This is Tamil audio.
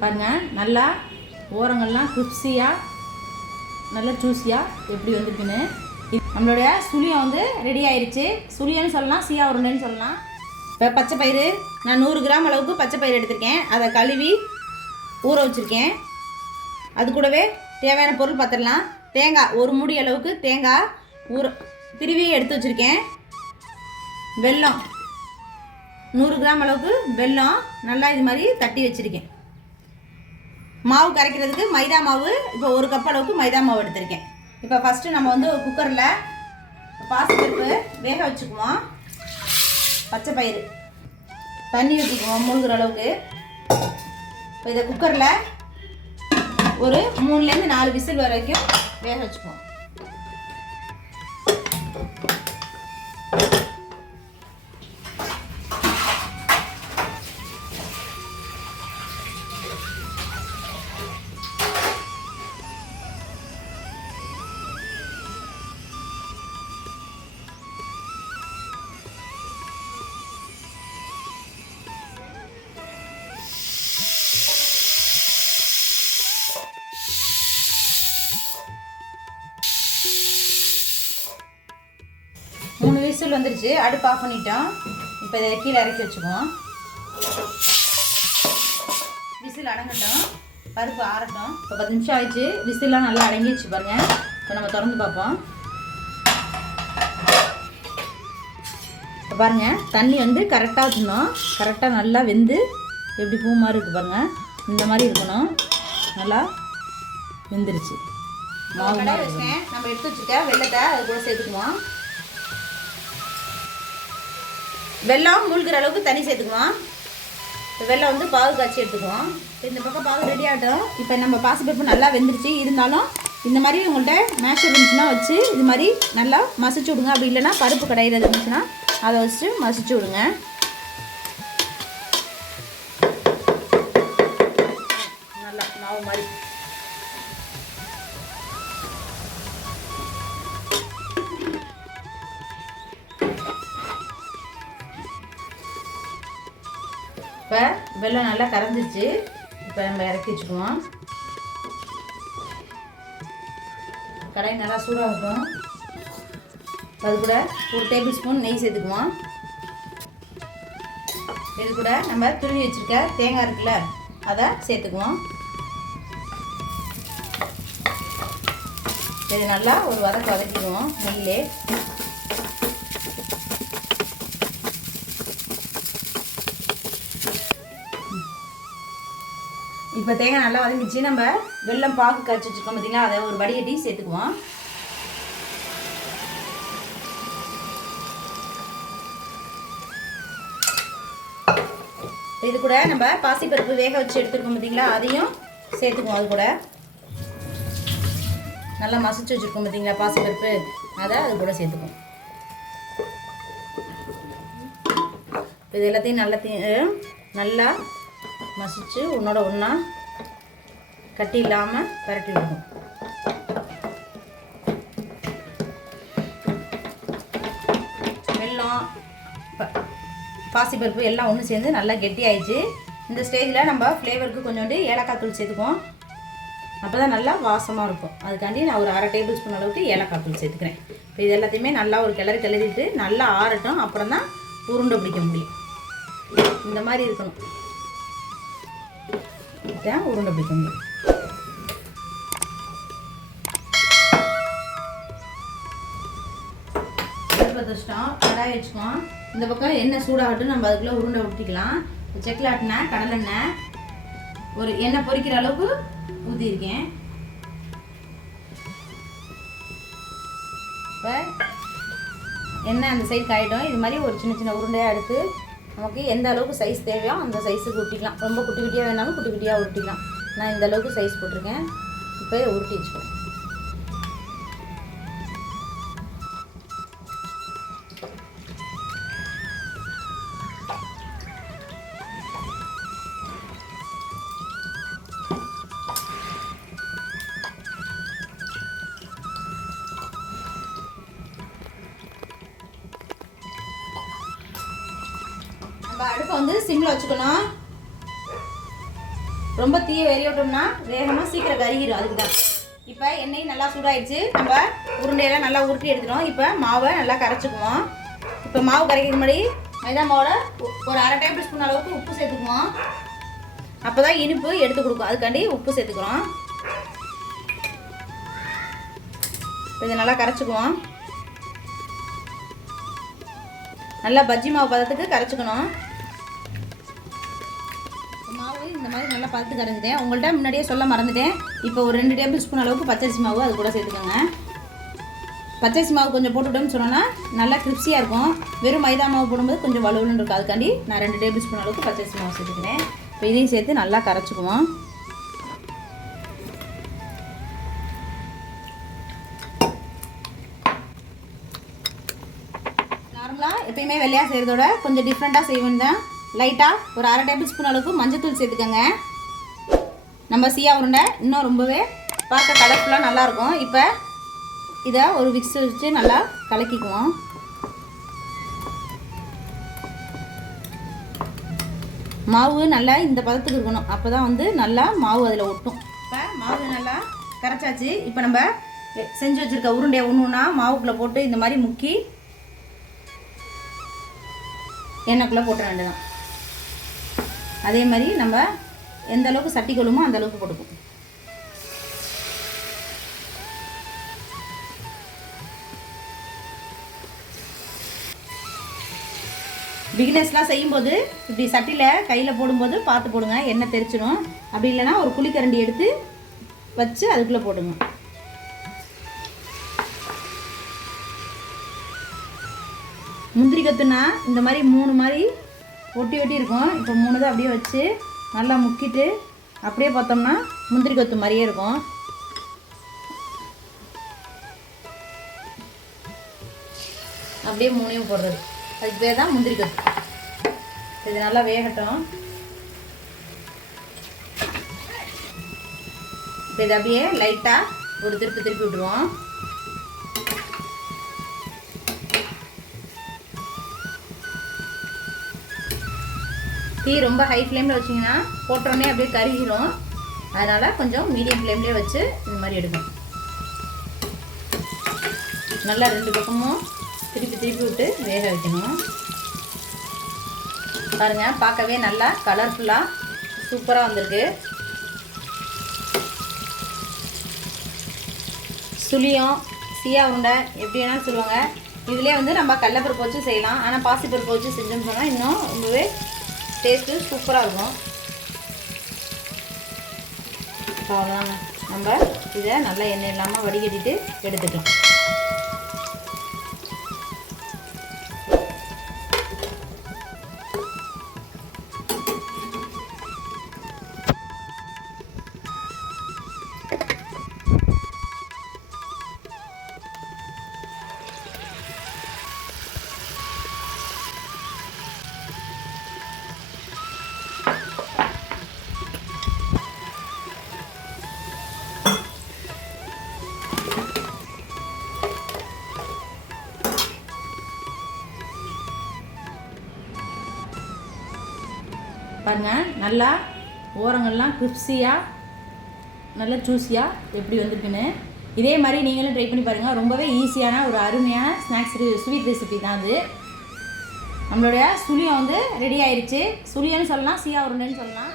பாருங்கள், நல்லா ஓரங்கள்லாம் கிரிப்ஸியாக நல்லா ஜூஸியாக எப்படி வந்துருக்குன்னு. நம்மளுடைய சுழியம் வந்து ரெடி ஆயிடுச்சு. சுழியன்னு சொல்லலாம், சீயா உருண்டைன்னு சொல்லலாம். இப்போ பச்சை பயிறு நான் 100 கிராம் அளவுக்கு பச்சை பயிறு எடுத்திருக்கேன். அதை கழுவி ஊற வச்சுருக்கேன். அது கூடவே தேவையான பொருள் பார்த்துடலாம். தேங்காய் 1 மூடி அளவுக்கு தேங்காய் திருவி எடுத்து வச்சுருக்கேன். வெல்லம் 100 கிராம் அளவுக்கு வெல்லம் நல்லா இது மாதிரி தட்டி வச்சுருக்கேன். மாவு கரைக்கிறதுக்கு மைதா மாவு இப்போ 1 கப் அளவுக்கு மைதா மாவு எடுத்திருக்கேன். இப்போ ஃபஸ்ட்டு நம்ம வந்து குக்கரில் பாசிப்பருப்பு வேக வச்சுக்குவோம். பச்சை பயிறு தண்ணி ஊற்றிக்குவோம் மூழ்கிற அளவுக்கு. இப்போ இதை குக்கரில் ஒரு 3லேருந்து 4 விசில் வரைக்கும் வேக வச்சுக்குவோம். மூணு விசில் வந்துருச்சு. அடுப்பு ஆஃப் பண்ணிட்டோம். இப்போ இதை கீழே இறக்கி வச்சுக்குவோம். விசில் அடங்கட்டும், பருப்பு ஆறட்டும். இப்போ 10 நிமிஷம் ஆயிடுச்சு. விசில்லாம் நல்லா அடங்கிடுச்சு பாருங்கள். இப்போ நம்ம திறந்து பார்ப்போம். இப்போ பாருங்கள், தண்ணி வந்து கரெக்டாக ஊற்றணும். கரெக்டாக நல்லா வெந்து எப்படி பூ மாதிரி இருக்குது பாருங்கள். இந்த மாதிரி இருக்கணும். நல்லா வெந்துருச்சு. மாவு கடாய் வச்சுக்கேன். நம்ம எடுத்து வச்சுக்க வெள்ளத்தை அது கூட சேர்த்துக்குவோம். வெல்லம் மூழ்கிற அளவுக்கு தண்ணி சேர்த்துக்குவோம். வெல்லம் வந்து பாகு காய்ச்சி எடுத்துக்குவோம். இந்த பக்கம் பாகு ரெடி ஆகட்டும். இப்போ நம்ம பாசிப்பருப்பு நல்லா வெந்துருச்சு. இருந்தாலும் இந்த மாதிரி உங்கள்கிட்ட மேஷர் இருந்துச்சுன்னா வச்சு இது மாதிரி நல்லா மசிச்சு விடுங்க. அப்படி இல்லைன்னா பருப்பு கடையில் இருந்துச்சுன்னா அதை வச்சு மசிச்சு விடுங்க. நல்லா மாவு மாதிரி இப்போ வெல்லம் நல்லா கரைஞ்சிச்சு. இப்போ நம்ம இறக்கி வச்சுக்குவோம். கடாய் நல்லா சூடாகட்டும். அது கூட 1 டேபிள் ஸ்பூன் நெய் சேர்த்துக்குவோம். இது கூட நம்ம துருவி வச்சுருக்க தேங்காய் இருக்குல்ல, அதை சேர்த்துக்குவோம். இது நல்லா ஒரு வதக்கிடுவோம் நெய்யிலே. இப்போ தேங்காய் நல்லா வதங்கிச்சு. நம்ம வெல்லம் பாகு காய்ச்சி வச்சுருக்கோம் பார்த்தீங்களா, அதை ஒரு வடிகட்டி சேர்த்துக்குவோம். இது கூட நம்ம பாசிப்பருப்பு வேக வச்சு எடுத்துருக்கோம் பார்த்தீங்களா, அதையும் சேர்த்துக்குவோம். அது கூட நல்லா மசிச்சு வச்சுருக்கோம் பார்த்தீங்களா பாசிப்பருப்பு, அதை அது கூட சேர்த்துக்குவோம். இது எல்லாத்தையும் நல்லா மசிச்சு ஒன்றோட ஒன்றா கட்டி இல்லாமல் பரட்டி விடுவோம். வெல்லம் பாசிப்பருப்பு எல்லாம் ஒன்று சேர்ந்து நல்லா கெட்டி ஆயிடுச்சு. இந்த ஸ்டேஜில் நம்ம ஃப்ளேவருக்கு கொஞ்சோண்டு ஏலக்காய் தூள் சேர்த்துக்குவோம். அப்போ தான் நல்லா வாசமாக இருக்கும். அதுக்காண்டி நான் ஒரு 1/2 டேபிள் ஸ்பூன் அளவுக்கு ஏலக்காய் தூள் சேர்த்துக்கிறேன். இப்போ இது எல்லாத்தையுமே நல்லா ஒரு கிளறிட்டு நல்லா ஆறட்டும். அப்புறம் தான் உருண்டை பிடிக்க முடியும். இந்த மாதிரி இருக்கணும். உருண்டை பிடிக்க முடியும். கடாய் வச்சுக்குவோம். இந்த பக்கம் எண்ணெய் சூடாகட்டும். நம்ம அதுக்குள்ளே உருண்டை ஊற்றிக்கலாம். செக்கில் ஆட்டின கடலெண்ணெய் ஒரு எண்ணெய் பொரிக்கிற அளவுக்கு ஊற்றிருக்கேன். இப்போ எண்ணெய் அந்த சைடு காயிடும். இது மாதிரி ஒரு சின்ன சின்ன உருண்டையாக எடுத்து நமக்கு எந்த அளவுக்கு சைஸ் தேவையோ அந்த சைஸுக்கு உருட்டிக்கலாம். ரொம்ப குட்டி குட்டியாக வேணாலும் குட்டி குட்டியாக உருட்டிக்கலாம். நான் இந்த அளவுக்கு சைஸ் போட்டிருக்கேன். இப்போ உருட்டி வச்சுக்கோங்க. நம்ம அடுப்பை வந்து சிம்மில் வச்சுக்கணும். ரொம்ப தீயை வெறியோட்டோம்னா வேகமாக சீக்கிரம் கருகிடும். அதுக்கு தான். இப்போ எண்ணெய் நல்லா சூடாயிடுச்சு. நம்ம உருண்டையெல்லாம் நல்லா உருட்டி எடுத்துட்டோம். இப்போ மாவை நல்லா கரைச்சிக்குவோம். இப்போ மாவு கரைக்கிறதுக்கு முன்னாடி மைதா மாவோட ஒரு 1/2 டேபிள் ஸ்பூன் அளவுக்கு உப்பு சேர்த்துக்குவோம். அப்போ தான் இனிப்பு எடுத்து கொடுக்கும். அதுக்காண்டி உப்பு சேர்த்துக்கிறோம். இதை நல்லா கரைச்சிக்குவோம். நல்லா பஜ்ஜி மாவு பதத்துக்கு கரைச்சிக்கணும். மாவு இந்த மாதிரி நல்லா பதத்துக்கு கரைஞ்சிட்டேன். உங்கள்கிட்ட முன்னாடியே சொல்ல மறந்துட்டேன். இப்போ ஒரு 2 டேபிள் ஸ்பூன் அளவுக்கு பச்சரிசி மாவு அது கூட சேர்த்துக்கோங்க. பச்சரிசி மாவு கொஞ்சம் போட்டுவிட்டோம்னு சொன்னோன்னா நல்லா கிரிப்ஸியாக இருக்கும். வெறும் மைதா மாவு போடும்போது கொஞ்சம் வலுவலுன்னு இருக்கும். அதுக்காண்டி நான் 2 டேபிள் ஸ்பூன் அளவுக்கு பச்சரிசி மாவு சேர்த்துக்கிறேன். இப்போ இதையும் சேர்த்து நல்லா கரைச்சிக்குவோம். நார்மலாக எப்பயுமே வெள்ளையாக செய்கிறதோட கொஞ்சம் டிஃப்ரெண்ட்டாக செய்வேன் தான். லைட்டாக ஒரு 1/2 டேபிள் ஸ்பூன் அளவுக்கு மஞ்சத்தூள் சேர்த்துக்கோங்க. நம்ம சியா உருண்டை இன்னும் ரொம்பவே பார்க்க கலர்ஃபுல்லாக நல்லாயிருக்கும். இப்போ இதை ஒரு விக்ஸ் வச்சு நல்லா கலக்கிக்குவோம். மாவு நல்லா இந்த பதத்துக்கு இருக்கணும். அப்போ தான் வந்து நல்லா மாவு அதில் ஒட்டும். இப்போ மாவு நல்லா கரைச்சாச்சு. இப்போ நம்ம செஞ்சு வச்சுருக்க உருண்டையை ஒன்று ஒன்றா மாவுக்குள்ளே போட்டு இந்த மாதிரி முக்கி எண்ணெய்க்குள்ளே போட்டுற வேண்டியதான். அதே மாதிரி நம்ம எந்த அளவுக்கு சட்டி கொள்ளுமோ அந்த அளவுக்கு போட்டுக்கும். பிகினர்ஸ்லாம் செய்யும்போது இப்படி சட்டியில் கையில் போடும்போது பார்த்து போடுங்க, எண்ணெய் தெரிச்சிடும். அப்படி இல்லைன்னா ஒரு குழிக்கரண்டி எடுத்து வச்சு அதுக்குள்ளே போடுங்க. முந்திரி கொத்துனா இந்த மாதிரி 3 மாதிரி ஒட்டி ஒட்டி இருக்கும். இப்போ 3 தான் அப்படியே வச்சு நல்லா முக்கிட்டு அப்படியே பார்த்தோம்னா முந்திரி கொத்து மாதிரியே இருக்கும். அப்படியே 3ஐயும் போடுறது, அதுக்கு பேர் தான் முந்திரி கொத்து. இது நல்லா வேகட்டும். இதை அப்படியே லைட்டாக ஒரு திருப்பி விட்டுருவோம். தீ ரொம்ப ஹை ஃப்ளேமில் வச்சிங்கன்னா போட்டோடனே அப்படியே கருகிடும். அதனால் கொஞ்சம் மீடியம் ஃப்ளேம்லேயே வச்சு இந்த மாதிரி எடுக்கணும். நல்லா 2 பக்கமும் திருப்பி விட்டு வேக வைக்கணும். பாருங்கள், பார்க்கவே நல்லா கலர்ஃபுல்லாக சூப்பராக வந்திருக்கு. சுழியம் சியா உருண்டை எப்படி வேணாலும் சொல்லுவாங்க. இதிலே வந்து நம்ம கடலைப்பருப்பு வச்சு செய்யலாம். ஆனால் பாசிப்பருப்பு வச்சு செஞ்சோம்னு சொன்னால் இன்னும் ரொம்பவே டேஸ்ட்டு சூப்பராக இருக்கும். அவ்வளோதாங்க, நம்ம இதை நல்லா எண்ணெய் இல்லாமல் வடிகட்டிட்டு எடுத்துக்கலாம். பாருங்கள், நல்லா ஓரங்கள்லாம் கிரிப்ஸியாக நல்லா ஜூஸியாக எப்படி வந்திருக்குன்னு. இதே மாதிரி நீங்களும் ட்ரை பண்ணி பாருங்கள். ரொம்பவே ஈஸியான ஒரு அருமையான ஸ்நாக்ஸ் ஸ்வீட் ரெசிபி தான் அது. நம்மளுடைய சுழியம் வந்து ரெடி ஆயிடுச்சு. சுழியன்னு சொல்லலாம், சியா உருண்டைன்னு சொல்லலாம்.